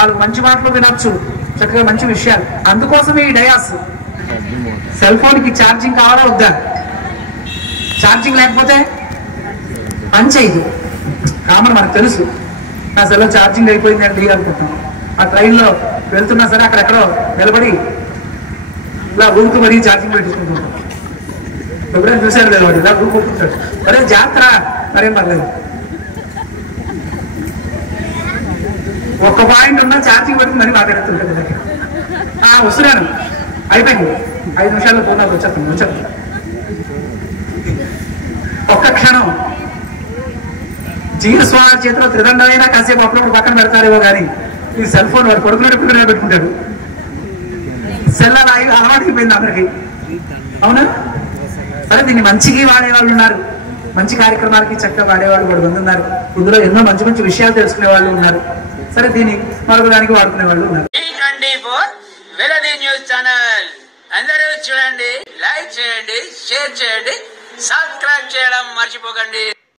వాళ్ళు మంచి మాటలు వినొచ్చు, చక్కగా మంచి విషయాలు. అందుకోసమే ఈ డయాస్. సెల్ ఫోన్ కి ఛార్జింగ్ కావాలా వద్దా? ఛార్జింగ్ లేకపోతే పని చేయదు. కామన్, మనకు తెలుసు. నా సెల్ ఛార్జింగ్ అయిపోయిందండి అనుకుంటాం. ఆ ట్రైన్లో వెళ్తున్నా సరే అక్కడెక్కడో నిలబడి ఇలా ఊరుకు మరీ ఛార్జింగ్ పెట్టించుకుంటుంటాం. ఎప్పుడైనా చూశారు లేదు, వాడు ఇలా ఊరుకుంటుంటాడు. మరే జాతర మరేం పర్లేదు, ఒక్క పాయింట్ ఉన్నా ఛార్జింగ్ పెట్టుకుని మరీ మాట్లాడుతుంటాడు దగ్గర. వస్తున్నాను, అయిపోయింది, 5 నిమిషాల్లో ఫోన్ వచ్చేస్తాను. ఒక్క క్షణం జీవస్వామి చేతిలో త్రిదండమైనా కాసేపు అప్పుడప్పుడు పక్కన పెడతారేమో కానీ ఈ సెల్ ఫోన్ వాడు కొడుకునే పెట్టుకుంటాడు. సెల్ అలా అలవాటైపోయింది అందరికి, అవునా? సరే, దీన్ని మంచికి వాడేవాళ్ళు ఉన్నారు, మంచి కార్యక్రమాలకి చక్కగా వాడేవాళ్ళు కూడా మంది ఉన్నారు. ఇందులో ఎన్నో మంచి మంచి విషయాలు తెలుసుకునే వాళ్ళు ఉన్నారు. సరే, దీన్ని మరొక దానికి వాడుకునే వాళ్ళు ఉన్నారు. న్యూస్ ఛానల్ అందరూ చూడండి, లైక్ చేయండి, షేర్ చేయండి, సబ్స్క్రైబ్ చేయడం మర్చిపోకండి.